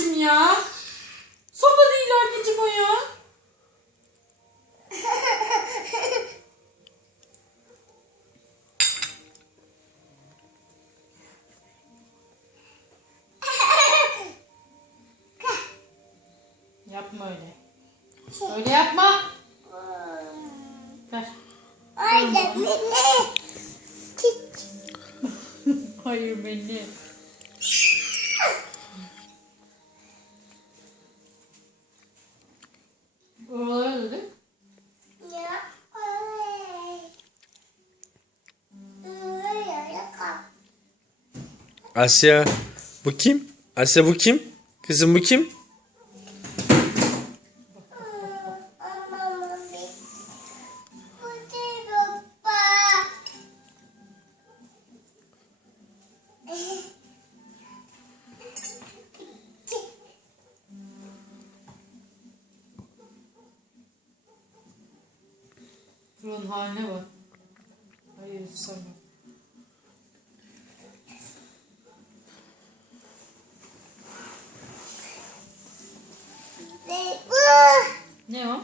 ya? Sopa değil anneciğim o ya. Yapma öyle. Öyle yapma. Ver. Orada beni. Hayır beni. Asya bu kim? Asya bu kim? Kızım bu kim? Buranın haline bak. Hayır sana. Ve bu. Ne o?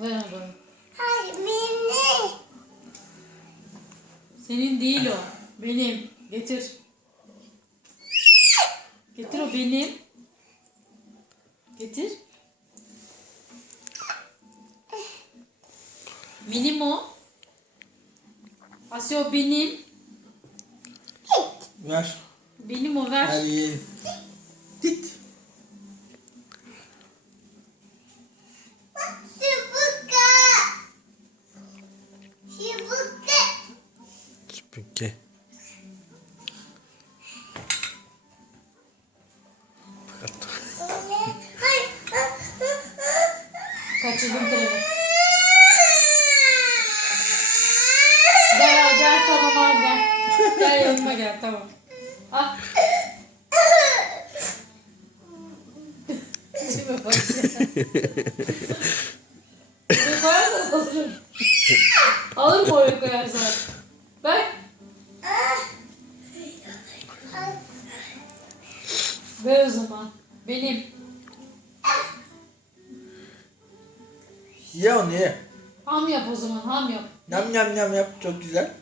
Ver bana. Hayır beni. Senin değil o. Benim. Getir. Getir o benim. Getir. Benim o. Asya o benim. Ver. Benim o ver. Yiyelim. Süpürge. Hayır. Kaçırdım telefonu. Gel gel tamam al gel. Gel yanıma gel tamam. Ah. Şimdi bak ya. Koyarsan alırım. Alırım. Ver o zaman. Benim. Ye onu ye. Ham yap o zaman ham yap. Yam yam yam yap çok güzel.